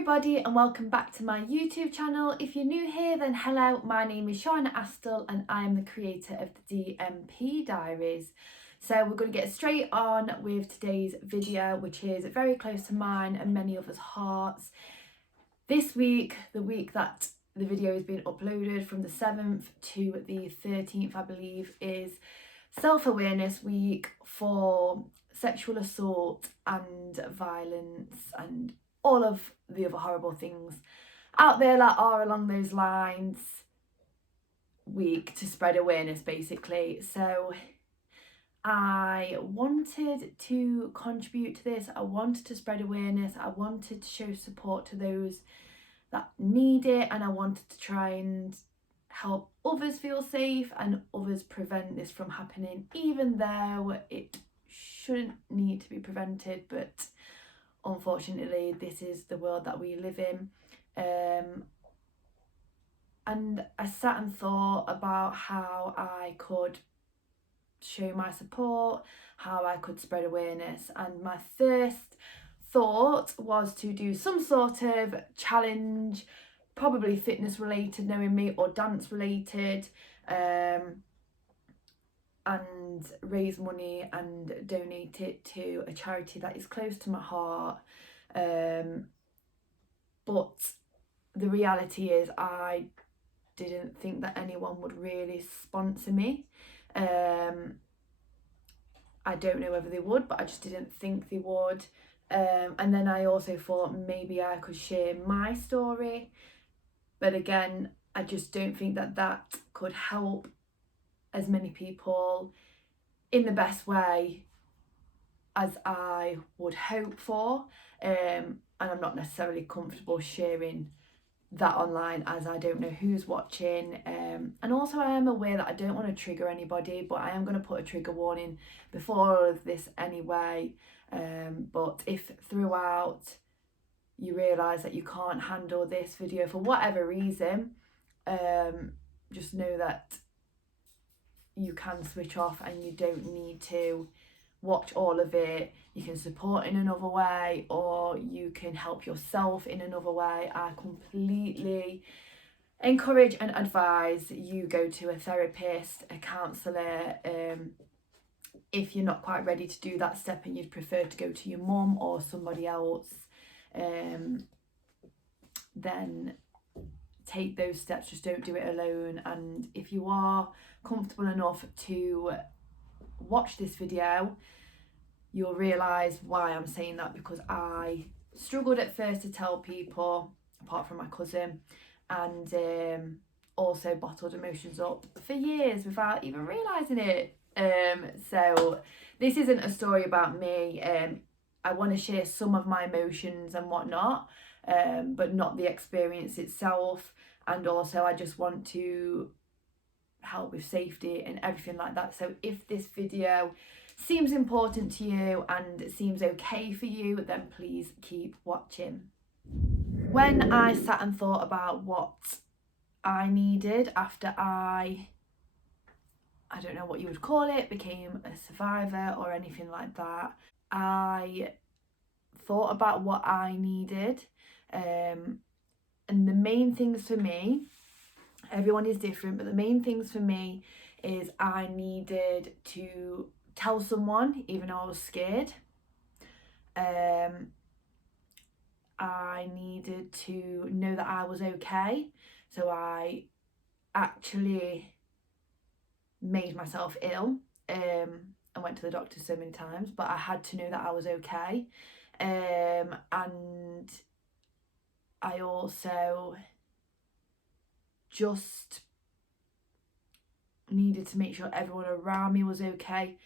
everybody and welcome back to my YouTube channel. If you're new here, then hello, my name is Shauna Astle and I am the creator of the DMP Diaries. So we're going to get straight on with today's video, which is very close to mine and many others' hearts. This week, the week that the video is being uploaded, from the 7th to the 13th, I believe, is Self-Awareness Week for sexual assault and violence and all of the other horrible things out there that are along those lines. Week to spread awareness, basically. So I wanted to contribute to this. I wanted to spread awareness. I wanted to show support to those that need it, and I wanted to try and help others feel safe and others prevent this from happening, even though it shouldn't need to be prevented. But unfortunately, this is the world that we live in. And I sat and thought about how I could show my support, how I could spread awareness, and my first thought was to do some sort of challenge, probably fitness related, knowing me, or dance related, and raise money and donate it to a charity that is close to my heart. But the reality is I didn't think that anyone would really sponsor me. I don't know whether they would, but I just didn't think they would. And then I also thought maybe I could share my story, but again, I just don't think that that could help as many people in the best way as I would hope for. And I'm not necessarily comfortable sharing that online, as I don't know who's watching, and also I am aware that I don't want to trigger anybody, but I am going to put a trigger warning before all of this anyway. But if throughout you realise that you can't handle this video for whatever reason, just know that you can switch off and you don't need to watch all of it. You can support in another way, or you can help yourself in another way. I completely encourage and advise you go to a therapist, a counsellor. If you're not quite ready to do that step and you'd prefer to go to your mum or somebody else, then take those steps. Just don't do it alone. And if you are comfortable enough to watch this video, you'll realise why I'm saying that, because I struggled at first to tell people, apart from my cousin, and also bottled emotions up for years without even realising it. So this isn't a story about me. I want to share some of my emotions and whatnot, but not the experience itself. And also I just want to help with safety and everything like that. So if this video seems important to you and seems okay for you, then please keep watching. When I sat and thought about what I needed after I don't know what you would call it, became a survivor or anything like that, I thought about what I needed, and the main things for me, everyone is different, but the main things for me is I needed to tell someone, even though I was scared. I needed to know that I was okay. So I actually made myself ill. I went to the doctor so many times, but I had to know that I was okay. And I also just needed to make sure everyone around me was okay,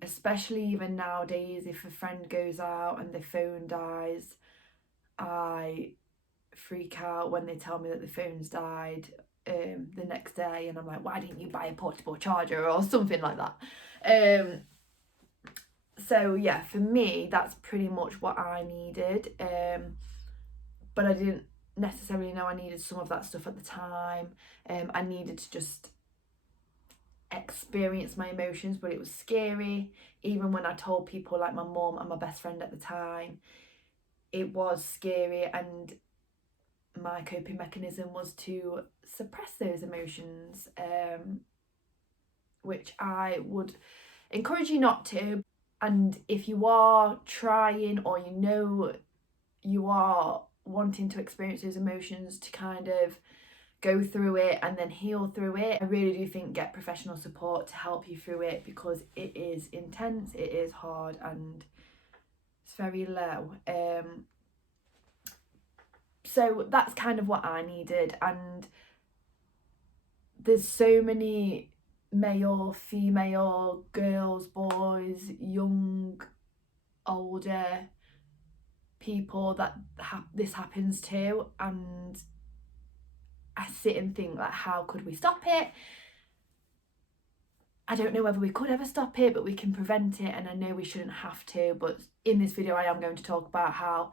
especially even nowadays, if a friend goes out and their phone dies, I freak out when they tell me that the phone's died the next day, and I'm like, why didn't you buy a portable charger or something like that? So yeah, for me that's pretty much what I needed, but I didn't necessarily know I needed some of that stuff at the time. I needed to just experience my emotions, but it was scary. Even when I told people, like my mum and my best friend at the time, it was scary, and my coping mechanism was to suppress those emotions, which I would encourage you not to. And if you are trying, or you know you are wanting to experience those emotions, to kind of go through it and then heal through it, I really do think get professional support to help you through it, because it is intense, it is hard, and it's very low. So that's kind of what I needed. And there's so many male, female, girls, boys, young, older people that this happens to, and I sit and think, like, how could we stop it? I don't know whether we could ever stop it, but we can prevent it, and I know we shouldn't have to. But in this video I am going to talk about how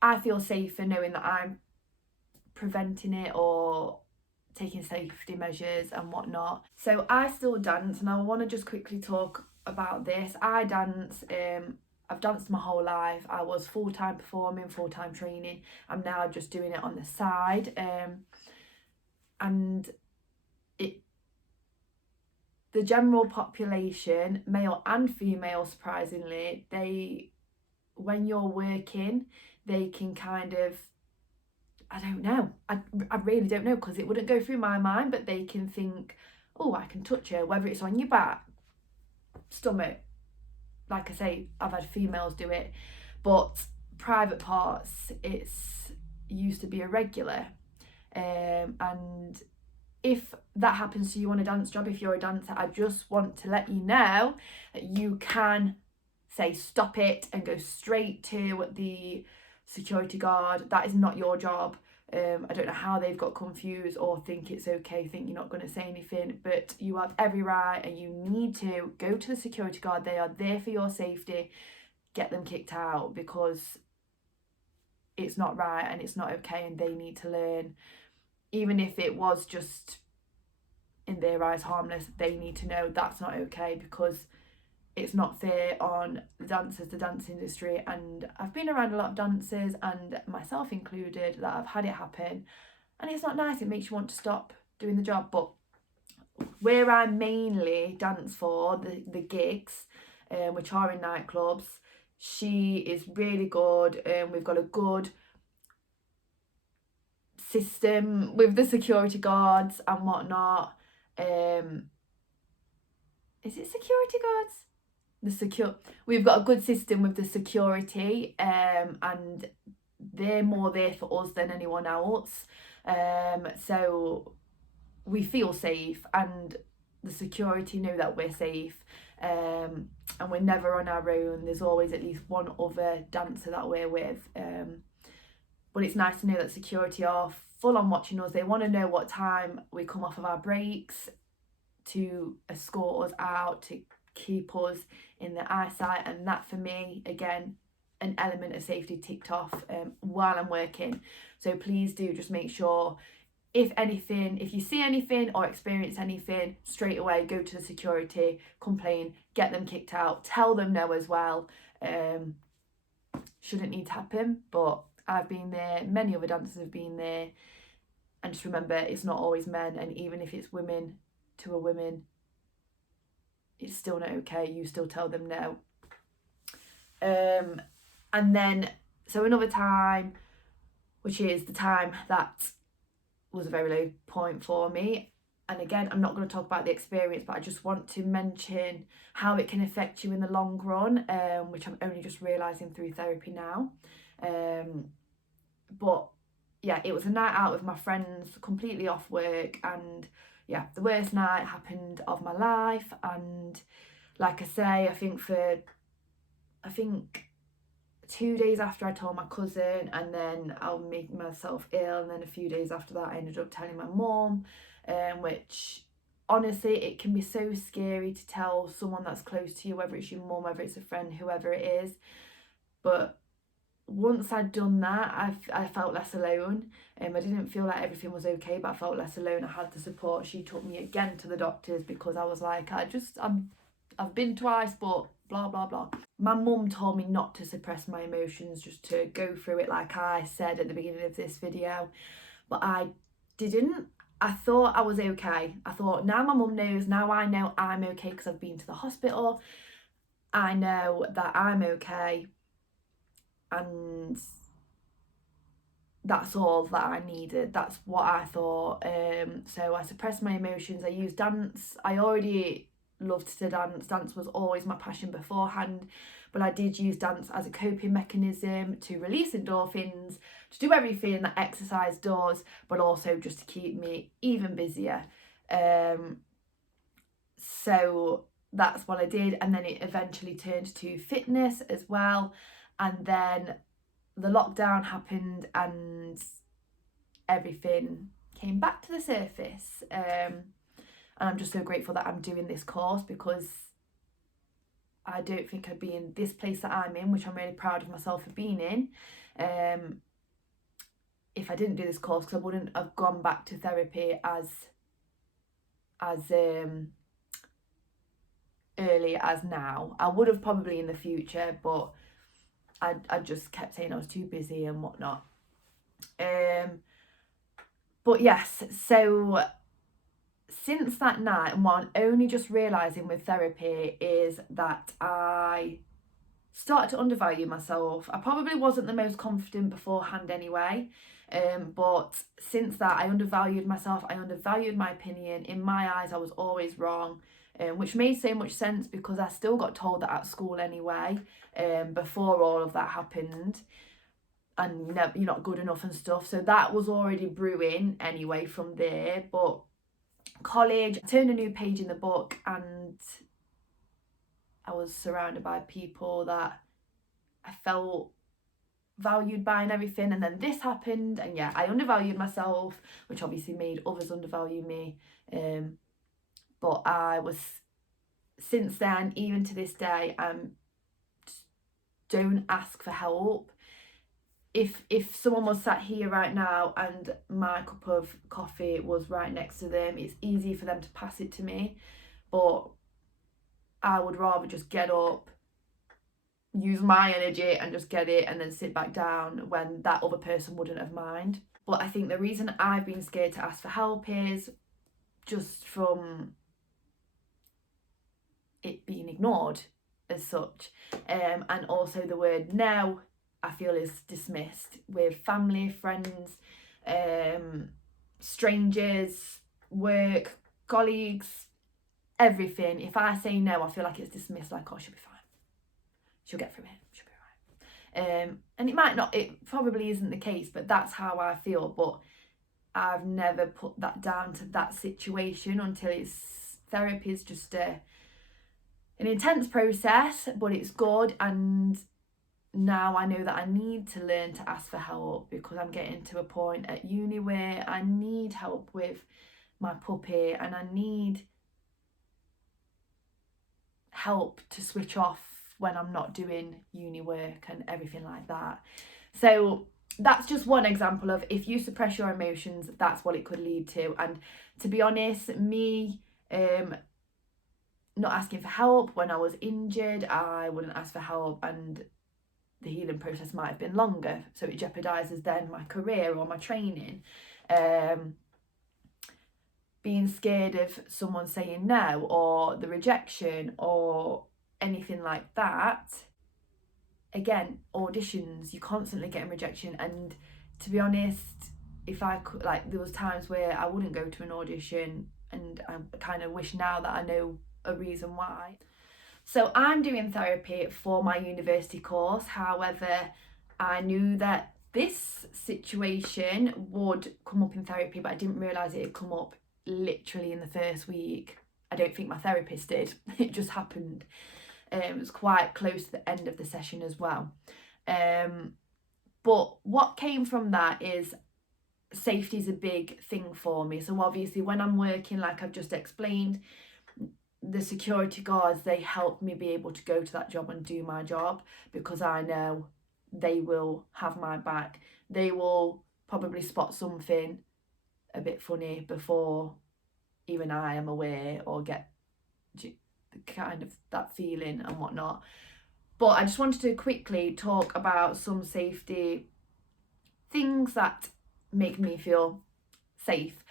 I feel safer knowing that I'm preventing it or taking safety measures and whatnot. So I still dance, and I want to just quickly talk about this. I dance, I've danced my whole life. I was full-time performing, full-time training. I'm now just doing it on the side, and the general population, male and female, surprisingly, when you're working, they can kind of, I don't know, I really don't know, because it wouldn't go through my mind, but they can think, oh, I can touch her, whether it's on your back, stomach. Like I say, I've had females do it, but private parts, it's used to be irregular. And if that happens to you on a dance job, if you're a dancer, I just want to let you know that you can say stop it and go straight to the security guard. That is not your job. I don't know how they've got confused or think it's okay, think you're not going to say anything, but you have every right, and you need to go to the security guard. They are there for your safety. Get them kicked out, because it's not right and it's not okay, and they need to learn. Even if it was just, in their eyes, harmless, they need to know that's not okay, because it's not fair on the dancers, the dance industry. And I've been around a lot of dancers, and myself included, that I've had it happen, and it's not nice. It makes you want to stop doing the job. But where I mainly dance for, the gigs, which are in nightclubs, she is really good, and we've got a good system with the security guards and whatnot. Is it security guards? We've got a good system with the security, and they're more there for us than anyone else. So we feel safe, and the security know that we're safe, and we're never on our own. There's always at least one other dancer that we're with. But it's nice to know that security are full on watching us. They want to know what time we come off of our breaks, to escort us out, to keep us in their eyesight. And that, for me, again, an element of safety ticked off while I'm working. So please do just make sure, if you see anything or experience anything, straight away go to the security, complain, get them kicked out, tell them no as well. Shouldn't need to happen, but I've been there, many other dancers have been there. And just remember, it's not always men, and even if it's women to a woman, it's still not okay. You still tell them no. And then, so another time, which is the time that was a very low point for me, and again, I'm not going to talk about the experience, but I just want to mention how it can affect you in the long run, which I'm only just realising through therapy now. But yeah, it was a night out with my friends, completely off work, and yeah, the worst night happened of my life. And like I say, I think 2 days after I told my cousin, and then I'll make myself ill, and then a few days after that I ended up telling my mum, which honestly, it can be so scary to tell someone that's close to you, whether it's your mum, whether it's a friend, whoever it is. But once I'd done that, I felt less alone. I didn't feel like everything was okay, but I felt less alone. I had the support. She took me again to the doctors, because I was like, I've been twice, but blah blah blah. my mum told me not to suppress my emotions, just to go through it like I said at the beginning of this video, but I didn't. I thought I was okay. I thought, now my mum knows, now I know I'm okay because I've been to the hospital. I know that I'm okay, and that's all that I needed. That's what I thought. So I suppressed my emotions. I used dance. I already loved to dance. Dance was always my passion beforehand, but I did use dance as a coping mechanism to release endorphins, to do everything that exercise does, but also just to keep me even busier. So that's what I did, and then it eventually turned to fitness as well, and then the lockdown happened and everything came back to the surface. And I'm just so grateful that I'm doing this course, because I don't think I'd be in this place that I'm in, which I'm really proud of myself for being in, if I didn't do this course, because I wouldn't have gone back to therapy as early as now. I would have probably in the future, but I just kept saying I was too busy and whatnot. But yes, so since that night, and what I'm only just realising with therapy is that I started to undervalue myself. I probably wasn't the most confident beforehand anyway, but since that I undervalued myself, I undervalued my opinion. In my eyes, I was always wrong, which made so much sense because I still got told that at school anyway, before all of that happened, and you're not good enough and stuff. So that was already brewing anyway from there. But college, I turned a new page in the book, and I was surrounded by people that I felt valued by and everything, and then this happened, and yeah, I undervalued myself, which obviously made others undervalue me. But I was, since then, even to this day, don't ask for help. If someone was sat here right now and my cup of coffee was right next to them, it's easy for them to pass it to me, but I would rather just get up, use my energy and just get it, and then sit back down when that other person wouldn't have mind. But I think the reason I've been scared to ask for help is just from it being ignored as such, and also the word no, I feel, is dismissed with family, friends, strangers, work, colleagues, everything. If I say no, I feel like it's dismissed, like, oh, she'll be fine, she'll get through it, she'll be alright. And it might not, it probably isn't the case, but that's how I feel. But I've never put that down to that situation until therapy is just an intense process, but it's good. And now I know that I need to learn to ask for help, because I'm getting to a point at uni where I need help with my puppy, and I need help to switch off when I'm not doing uni work and everything like that. So that's just one example of, if you suppress your emotions, that's what it could lead to. And to be honest, me not asking for help when I was injured, I wouldn't ask for help, and the healing process might have been longer, so it jeopardises then my career or my training. Being scared of someone saying no, or the rejection, or anything like that. Again, auditions, you're constantly getting rejection, and to be honest, if I could, like, there was times where I wouldn't go to an audition, and I kind of wish now that I know a reason why. So I'm doing therapy for my university course. However, I knew that this situation would come up in therapy, but I didn't realise it had come up literally in the first week. I don't think my therapist did. It just happened. It was quite close to the end of the session as well. But what came from that is, safety is a big thing for me. So obviously when I'm working, like I've just explained, the security guards, they help me be able to go to that job and do my job, because I know they will have my back. They will probably spot something a bit funny before even I am aware, or get kind of that feeling and whatnot. But I just wanted to quickly talk about some safety things that make me feel safe,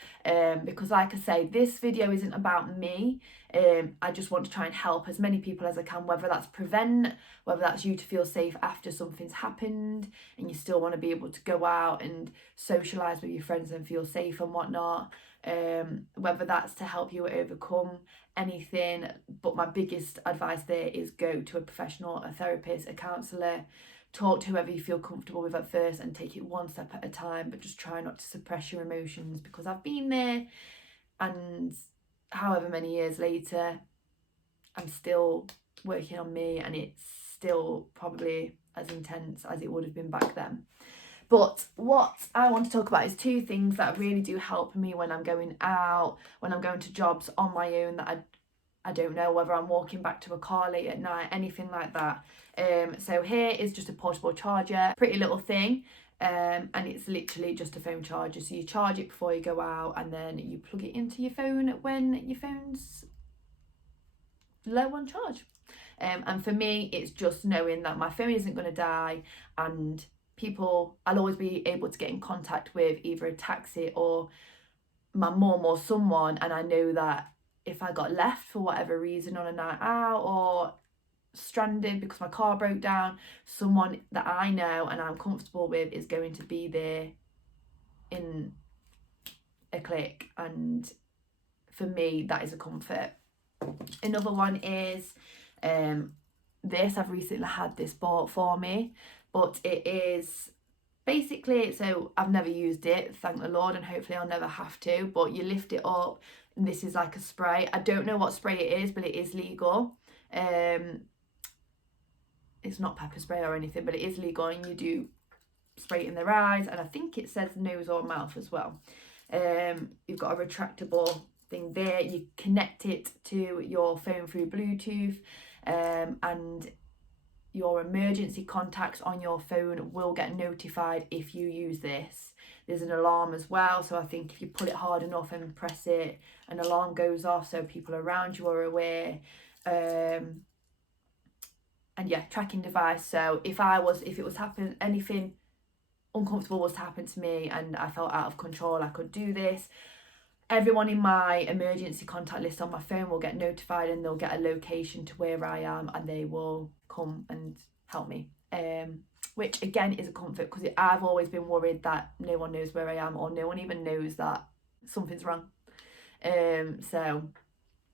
because like I say, this video isn't about me. I just want to try and help as many people as I can, whether that's prevent, whether that's you to feel safe after something's happened and you still want to be able to go out and socialise with your friends and feel safe and whatnot, whether that's to help you overcome anything. But my biggest advice there is go to a professional, a therapist, a counsellor. Talk to whoever you feel comfortable with at first and take it one step at a time, but just try not to suppress your emotions, because I've been there, and however many years later, I'm still working on me, and it's still probably as intense as it would have been back then. But what I want to talk about is two things that really do help me when I'm going out, when I'm going to jobs on my own that I don't know, whether I'm walking back to a car late at night, anything like that. So here is just a portable charger, pretty little thing, and it's literally just a phone charger. So you charge it before you go out, and then you plug it into your phone when your phone's low on charge. And for me, it's just knowing that my phone isn't going to die, and I'll always be able to get in contact with either a taxi or my mum or someone, and I know that if I got left for whatever reason on a night out or stranded because my car broke down, someone that I know and I'm comfortable with is going to be there in a click, and for me that is a comfort. Another one is this. I've recently had this bought for me, but it is basically, so I've never used it, thank the Lord, and hopefully I'll never have to, but you lift it up and this is like a spray. I don't know what spray it is, but it is legal. It's not pepper spray or anything, but it is legal, and you do spray it in their eyes, and I think it says nose or mouth as well. You've got a retractable thing there. You connect it to your phone through Bluetooth, and your emergency contacts on your phone will get notified if you use this. There's an alarm as well, so I think if you pull it hard enough and press it, an alarm goes off so people around you are aware. And yeah, tracking device. So if it was happening, anything uncomfortable was to happen to me and I felt out of control, I could do this. Everyone in my emergency contact list on my phone will get notified, and they'll get a location to where I am, and they will come and help me. Which again is a comfort, because I've always been worried that no one knows where I am, or no one even knows that something's wrong. So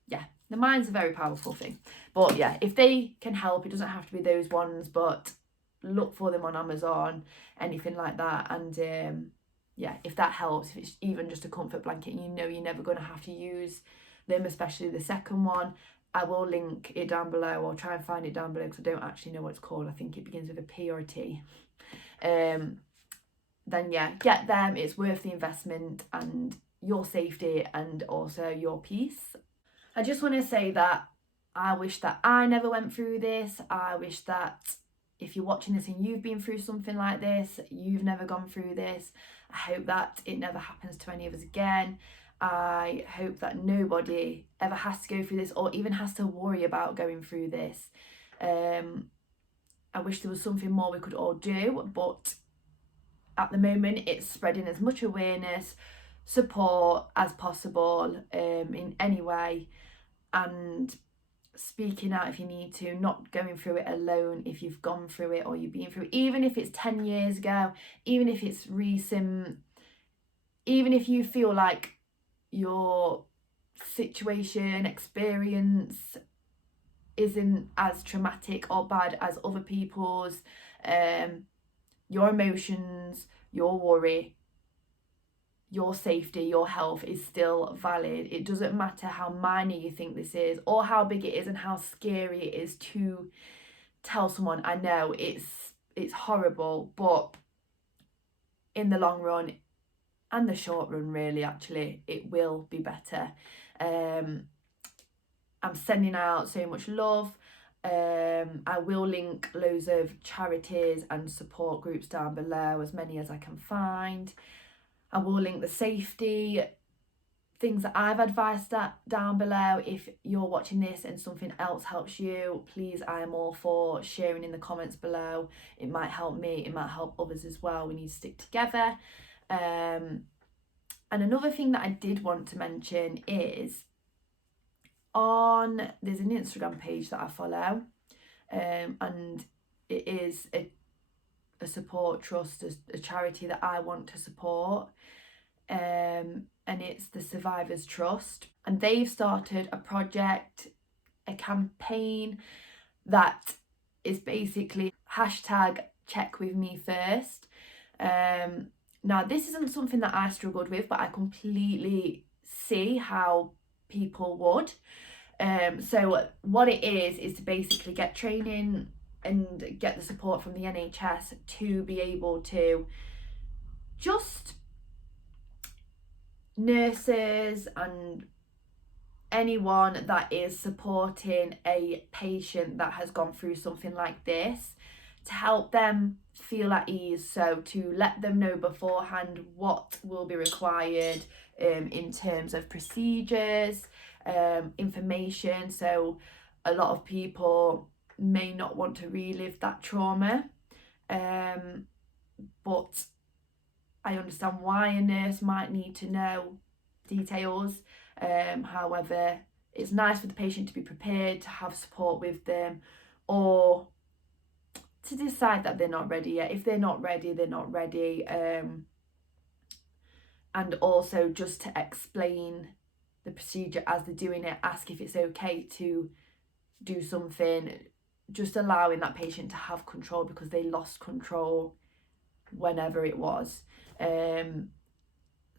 yeah, the mind's a very powerful thing. But yeah, if they can help, it doesn't have to be those ones, but look for them on Amazon, anything like that. And yeah, if that helps, if it's even just a comfort blanket and you know you're never going to have to use them, especially the second one, I will link it down below, or try and find it down below, because I don't actually know what it's called. I think it begins with a P or a T. Then yeah, get them. It's worth the investment and your safety and also your peace. I just want to say that I wish that I never went through this. I wish that if you're watching this and you've been through something like this, you've never gone through this. I hope that it never happens to any of us again. I hope that nobody ever has to go through this, or even has to worry about going through this. I wish there was something more we could all do, but at the moment it's spreading as much awareness, support as possible, in any way, and speaking out if you need to, not going through it alone if you've gone through it or you've been through it, even if it's 10 years ago, even if it's recent, even if you feel like your situation, experience isn't as traumatic or bad as other people's, your emotions, your worry, your safety, your health is still valid. It doesn't matter how minor you think this is, or how big it is, and how scary it is to tell someone. I know it's horrible, but in the long run and the short run, really, actually, it will be better. I'm sending out so much love. I will link loads of charities and support groups down below, as many as I can find. I will link the safety things that I've advised down below. If you're watching this and something else helps you, please, I am all for sharing in the comments below. It might help me, it might help others as well. We need to stick together. And another thing that I did want to mention is there's an Instagram page that I follow, and it is a support trust, a charity that I want to support, and it's the Survivors Trust, and they've started a project, a campaign that is basically #Checkwithmefirst. Now this isn't something that I struggled with, but I completely see how people would. So what it is to basically get training and get the support from the NHS to be able to just nurses and anyone that is supporting a patient that has gone through something like this, to help them feel at ease. So to let them know beforehand what will be required in terms of procedures, information. So a lot of people may not want to relive that trauma, but I understand why a nurse might need to know details. However, it's nice for the patient to be prepared, to have support with them, or to decide that they're not ready yet. If they're not ready, they're not ready. And also just to explain the procedure as they're doing it, ask if it's okay to do something, just allowing that patient to have control because they lost control whenever it was.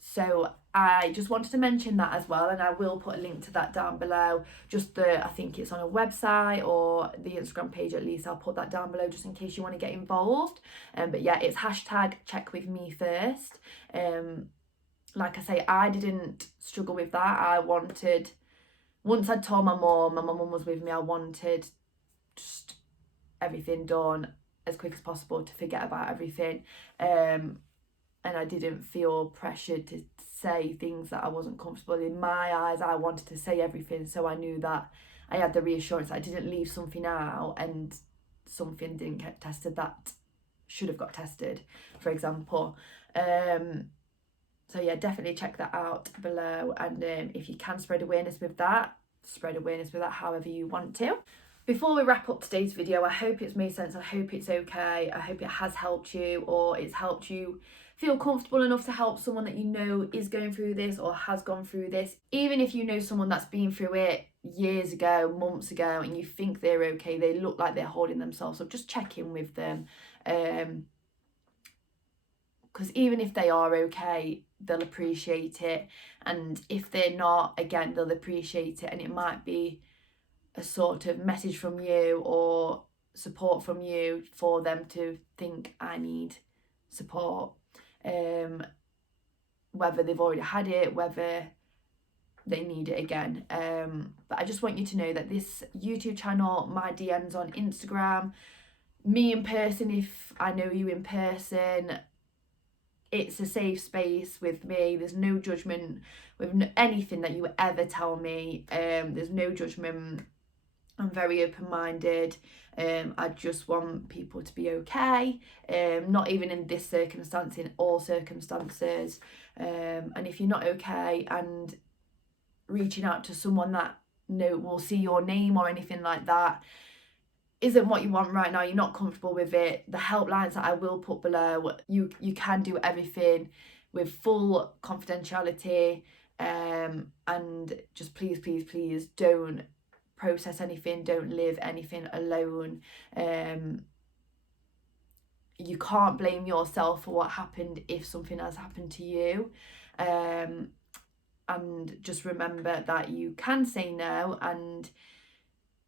So I just wanted to mention that as well, and I will put a link to that down below. I think it's on a website or the Instagram page at least. I'll put that down below just in case you want to get involved. But yeah, it's #Checkwithmefirst. Like I say, I didn't struggle with that. Once I'd told my mum was with me, I wanted just everything done as quick as possible to forget about everything. And I didn't feel pressured to say things that I wasn't comfortable. In my eyes, I wanted to say everything, so I knew that I had the reassurance that I didn't leave something out and something didn't get tested that should have got tested, for example. So yeah, definitely check that out below, and if you can spread awareness with that however you want to. Before we wrap up today's video, I hope it's made sense. I hope it's okay. I hope it has helped you, or it's helped you feel comfortable enough to help someone that you know is going through this or has gone through this. Even if you know someone that's been through it years ago, months ago, and you think they're okay, they look like they're holding themselves up, just check in with them. Because even if they are okay, they'll appreciate it. And if they're not, again, they'll appreciate it. And it might be a sort of message from you or support from you for them to think, I need support. Whether they've already had it, whether they need it again. But I just want you to know that this YouTube channel, my DMs on Instagram, me in person if I know you in person, it's a safe space with me. There's no judgment with anything that you ever tell me. There's no judgment. I'm very open-minded. I just want people to be okay, not even in this circumstance, in all circumstances. And if you're not okay and reaching out to someone that will see your name or anything like that isn't what you want right now, you're not comfortable with it, the helplines that I will put below, you can do everything with full confidentiality, and just please don't process anything, don't live anything alone. You can't blame yourself for what happened if something has happened to you, and just remember that you can say no, and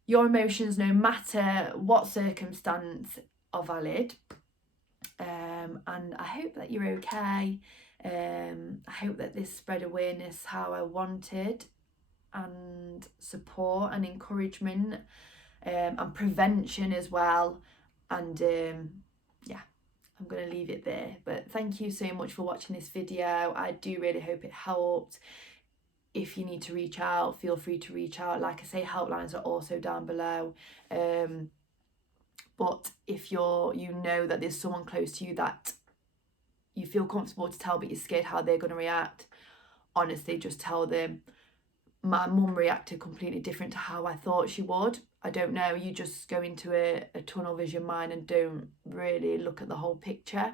your emotions, no matter what circumstance, are valid. And I hope that you're okay. I hope that this spread awareness how I wanted, and support and encouragement, and prevention as well. And yeah, I'm going to leave it there. But thank you so much for watching this video. I do really hope it helped. if you need to reach out, feel free to reach out. Like I say, helplines are also down below. But if you know that there's someone close to you that you feel comfortable to tell, but you're scared how they're going to react, honestly, just tell them. My mum reacted completely different to how I thought she would. I don't know, you just go into a tunnel vision mind and don't really look at the whole picture.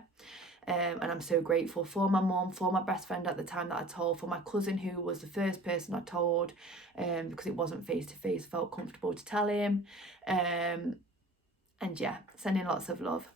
And I'm so grateful for my mum, for my best friend at the time that I told, for my cousin who was the first person I told, because it wasn't face to face, felt comfortable to tell him. And yeah, sending lots of love.